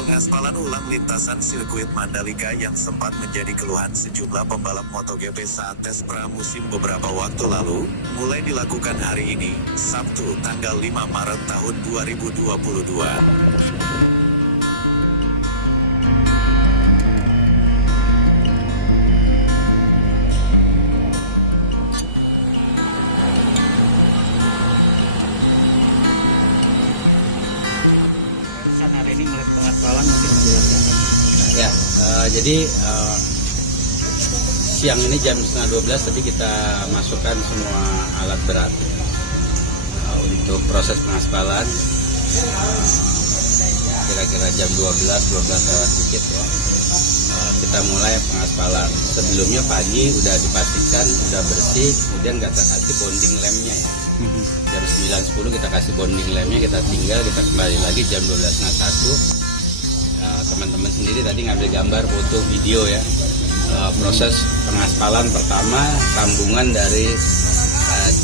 Pengaspalan ulang lintasan sirkuit Mandalika yang sempat menjadi keluhan sejumlah pembalap MotoGP saat tes pramusim beberapa waktu lalu, mulai dilakukan hari ini, Sabtu, tanggal 5 Maret tahun 2022. Hari ini mulai pengaspalan mungkin menjelaskan. Ya, jadi siang ini jam setengah 12 tadi kita masukkan semua alat berat untuk proses pengaspalan. Kira-kira jam 12 lewat sedikit ya. Kita mulai pengaspalan. Sebelumnya pagi udah dipastikan udah bersih, kemudian nggak terkasih bonding lemnya ya. Jam 9.10 kita kasih bonding lemnya, kita tinggal, kita kembali lagi jam 12.01. Teman-teman sendiri tadi ngambil gambar, foto, video ya. Proses pengaspalan pertama, sambungan dari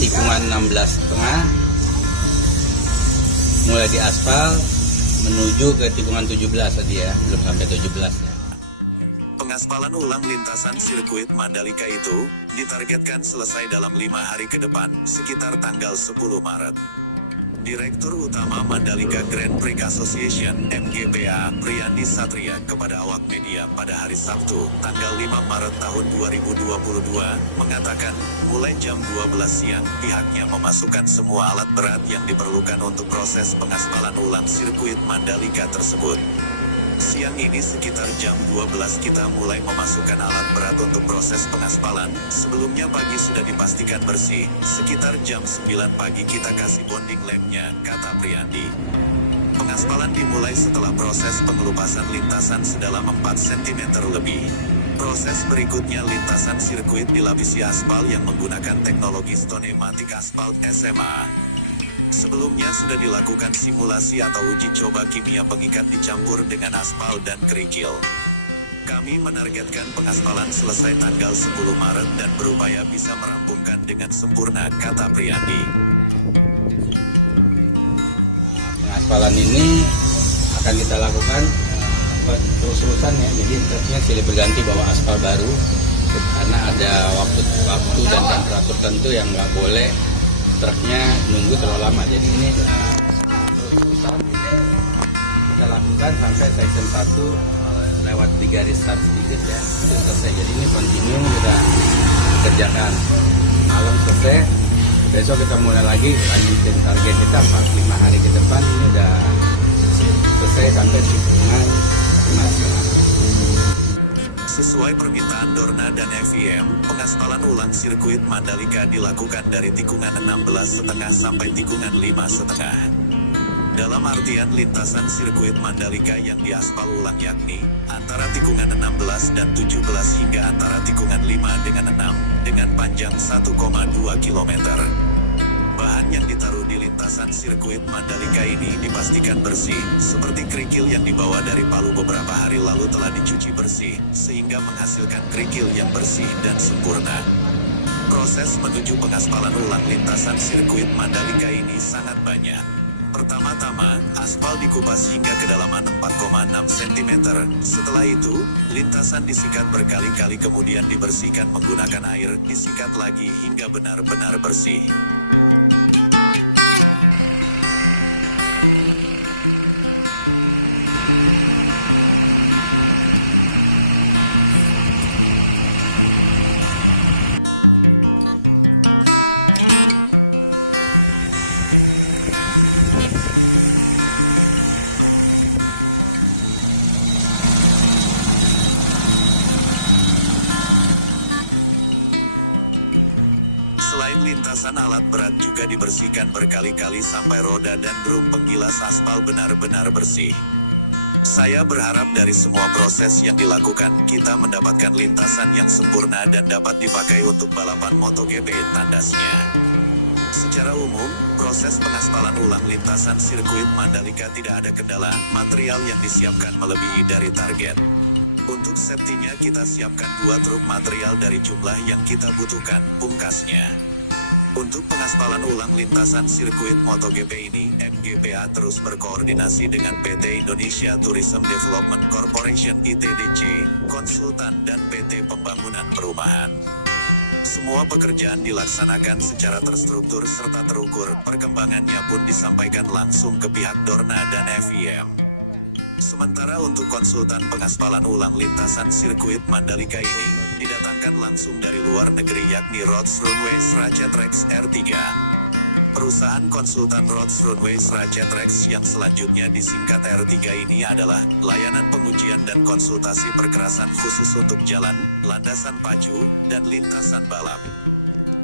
tikungan 16,5 mulai diaspal menuju ke tikungan 17 tadi ya, belum sampai 17 ya. Pengaspalan ulang lintasan sirkuit Mandalika itu ditargetkan selesai dalam 5 hari ke depan, sekitar tanggal 10 Maret. Direktur Utama Mandalika Grand Prix Association (MGPA) Priyandi Satria kepada awak media pada hari Sabtu, tanggal 5 Maret tahun 2022, mengatakan, mulai jam 12 siang, pihaknya memasukkan semua alat berat yang diperlukan untuk proses pengaspalan ulang sirkuit Mandalika tersebut. Siang ini sekitar jam 12 kita mulai memasukkan alat berat untuk proses pengaspalan. Sebelumnya pagi sudah dipastikan bersih. Sekitar jam 9 pagi kita kasih bonding lemnya, kata Priyandi. Pengaspalan dimulai setelah proses pengelupasan lintasan sedalam 4 cm lebih. Proses berikutnya lintasan sirkuit dilapisi aspal yang menggunakan teknologi Stonematic Asphalt SMA. Sebelumnya sudah dilakukan simulasi atau uji coba kimia pengikat dicampur dengan aspal dan kerikil. Kami menargetkan pengaspalan selesai tanggal 10 Maret dan berupaya bisa merampungkan dengan sempurna, kata Priyandi. Pengaspalan ini akan kita lakukan terus-terusan ya, jadi tentunya silih berganti bawa aspal baru karena ada waktu dan temperatur tentu yang nggak boleh truknya nunggu terlalu lama. Jadi ini terus-terusan kita lakukan sampai section 1 lewat 3 garis start sedikit ya, sudah selesai. Jadi ini continue kita kerjakan. Malam selesai, besok kita mulai lagi lanjutin. Target kita 4-5 hari ke depan ini udah selesai sampai tikungan 5,5. Sesuai permintaan Dorna dan FIM, pengaspalan ulang sirkuit Mandalika dilakukan dari tikungan 16,5 sampai tikungan 5,5. Dalam artian lintasan sirkuit Mandalika yang diaspal ulang yakni antara tikungan 16 dan 17 hingga antara tikungan 5 dengan 6 dengan panjang 1,2 km. Bahan yang ditaruh di lintasan sirkuit Mandalika ini dipastikan bersih, seperti kerikil yang dibawa dari Palu beberapa hari lalu telah dicuci bersih, sehingga menghasilkan kerikil yang bersih dan sempurna. Proses menuju pengaspalan ulang lintasan sirkuit Mandalika ini sangat banyak. Pertama-tama, aspal dikupas hingga kedalaman 4,6 cm. Setelah itu, lintasan disikat berkali-kali kemudian dibersihkan menggunakan air, disikat lagi hingga benar-benar bersih. Selain lintasan, alat berat juga dibersihkan berkali-kali sampai roda dan drum penggilas aspal benar-benar bersih. Saya berharap dari semua proses yang dilakukan, kita mendapatkan lintasan yang sempurna dan dapat dipakai untuk balapan MotoGP, tandasnya. Secara umum, proses pengaspalan ulang lintasan sirkuit Mandalika tidak ada kendala, material yang disiapkan melebihi dari target. Untuk safety-nya kita siapkan 2 truk material dari jumlah yang kita butuhkan, pungkasnya. Untuk pengaspalan ulang lintasan sirkuit MotoGP ini, MGPA terus berkoordinasi dengan PT Indonesia Tourism Development Corporation (ITDC), konsultan dan PT Pembangunan Perumahan. Semua pekerjaan dilaksanakan secara terstruktur serta terukur, perkembangannya pun disampaikan langsung ke pihak Dorna dan FIM. Sementara untuk konsultan pengaspalan ulang lintasan sirkuit Mandalika ini, didatangkan langsung dari luar negeri yakni Roads Runways Racetrax R3. Perusahaan konsultan Roads Runways Racetrax yang selanjutnya disingkat R3 ini adalah layanan pengujian dan konsultasi perkerasan khusus untuk jalan, landasan pacu, dan lintasan balap.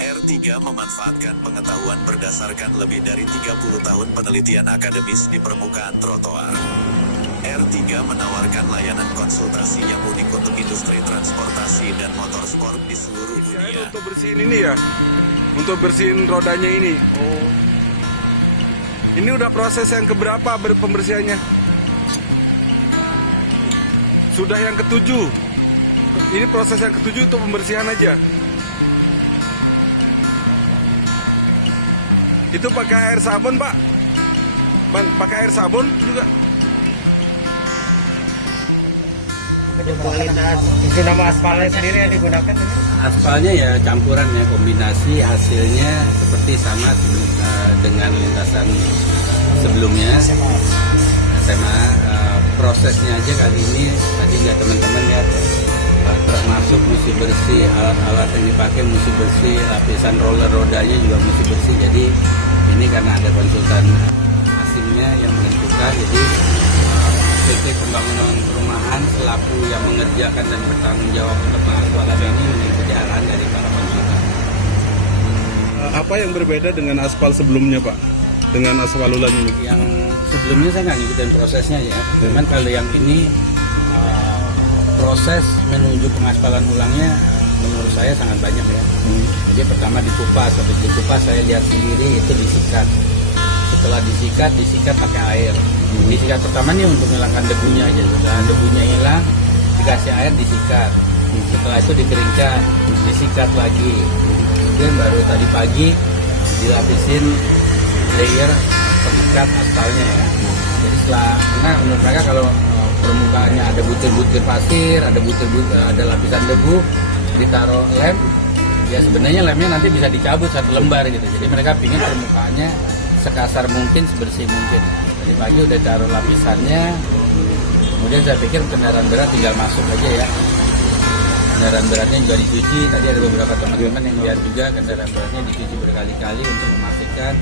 R3 memanfaatkan pengetahuan berdasarkan lebih dari 30 tahun penelitian akademis di permukaan trotoar. R3 menawarkan layanan konsultasi yang unik untuk industri transportasi dan motorsport di seluruh dunia. Untuk bersihin ini ya, untuk bersihin rodanya ini. Oh, ini udah proses yang keberapa pembersihannya? Sudah yang ke-7. Ini proses yang ke-7 untuk pembersihan aja. Itu pakai air sabun, Pak? Bang, pakai air sabun juga? Kualitas itu nama aspalnya sendiri yang digunakan ini? Aspalnya ya campuran ya, kombinasi hasilnya seperti sama dengan lintasan sebelumnya SMA. Prosesnya aja kali ini tadi nggak teman-teman lihat ya, termasuk mesti bersih, alat-alat yang dipakai mesti bersih, lapisan roller rodanya juga mesti bersih. Jadi ini karena ada konsultan asingnya yang menentukan, jadi PT Pembangunan Perumahan selaku yang mengerjakan dan bertanggung jawab untuk pengaspalan ini mengikuti arahan dari para konsultan. Apa yang berbeda dengan aspal sebelumnya, Pak? Dengan aspal ulang ini? Yang sebelumnya saya nggak ngikutin prosesnya ya. Cuman kalau yang ini proses menuju pengaspalan ulangnya menurut saya sangat banyak ya. Jadi pertama dikupas, habis dikupas saya lihat sendiri itu disikat. Setelah disikat pakai air. Disikat pertama nih untuk menghilangkan debunya aja. Setelah debunya hilang, dikasih air, disikat. Setelah itu dikeringkan, disikat lagi. Kemudian baru tadi pagi dilapisin layer pengikat aspalnya ya. Jadi karena menurut mereka kalau permukaannya ada butir-butir pasir, ada lapisan debu, ditaruh lem, ya sebenarnya lemnya nanti bisa dicabut satu lembar gitu. Jadi mereka pingin permukaannya sekasar mungkin, sebersih mungkin. Tadi pagi udah taruh lapisannya, kemudian saya pikir kendaraan berat tinggal masuk aja ya. Kendaraan beratnya juga dicuci, tadi ada beberapa teman-teman yang lihat juga kendaraan beratnya dicuci berkali-kali untuk memastikan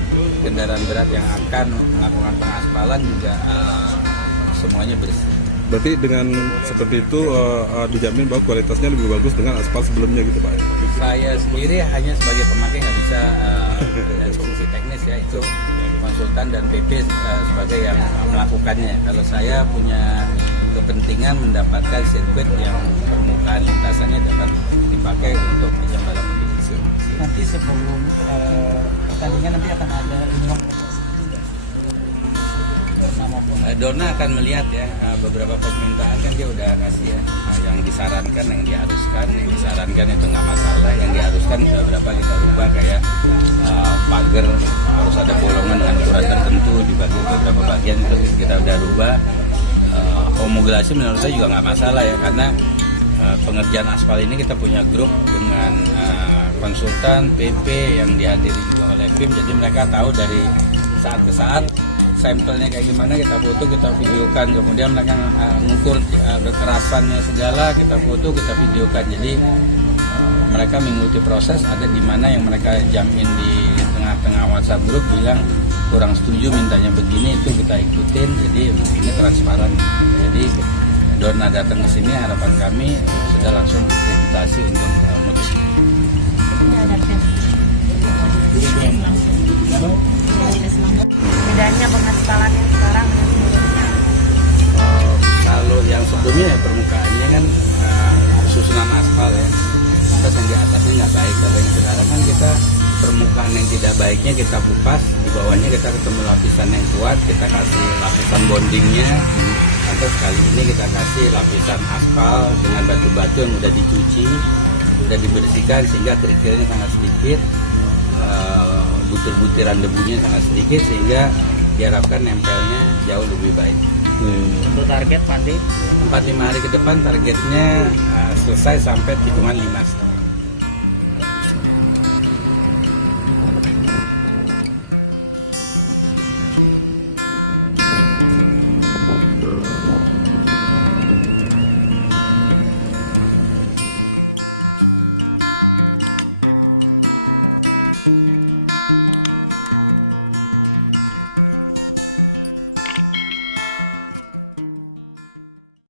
kendaraan berat yang akan melakukan pengaspalan juga semuanya bersih. Berarti dengan seperti itu dijamin bahwa kualitasnya lebih bagus dengan aspal sebelumnya gitu, Pak? Saya sendiri hanya sebagai pemakai nggak bisa dari fungsi teknis ya, itu konsultan dan PP sebagai yang melakukannya. Kalau saya punya kepentingan mendapatkan sirkuit yang permukaan lintasannya dapat dipakai untuk ajang balap kompetisi. Nanti sebelum pertandingan nanti akan ada Dorna akan melihat ya, beberapa permintaan kan dia udah ngasih ya, yang disarankan, yang diharuskan. Yang disarankan itu nggak masalah, yang diharuskan beberapa kita rubah kayak pagar harus ada bolongan dengan ukuran tertentu, dibagi beberapa bagian itu kita udah rubah. Homologasi menurut saya juga nggak masalah ya, karena pengerjaan aspal ini kita punya grup dengan konsultan PP yang dihadiri juga oleh FIM, jadi mereka tahu dari saat ke saat sampelnya kayak gimana, kita foto, kita videokan, kemudian mereka mengukur kekerasannya segala, kita foto, kita videokan. Jadi mereka mengikuti proses, ada di mana yang mereka jamin di tengah-tengah WhatsApp grup bilang kurang setuju mintanya begini, itu kita ikutin, jadi ini transparan. Jadi Dorna datang ke sini, harapan kami sudah langsung akreditasi untuk MotoGP. Bedanya pengaspalan yang sekarang dan sebelumnya? Kalau yang sebelumnya ya permukaannya kan susunan aspal ya, terus yang di atasnya nggak baik. Kalau yang sekarang kan kita permukaan yang tidak baiknya kita kupas, di bawahnya kita ketemu lapisan yang kuat, kita kasih lapisan bondingnya, atau sekali ini kita kasih lapisan aspal dengan batu-batu yang udah dicuci, udah dibersihkan sehingga kerikilnya sangat sedikit. butir-butiran debunya sangat sedikit sehingga diharapkan nempelnya jauh lebih baik. Untuk target nanti 4-5 hari ke depan targetnya selesai sampai tikungan 5,5.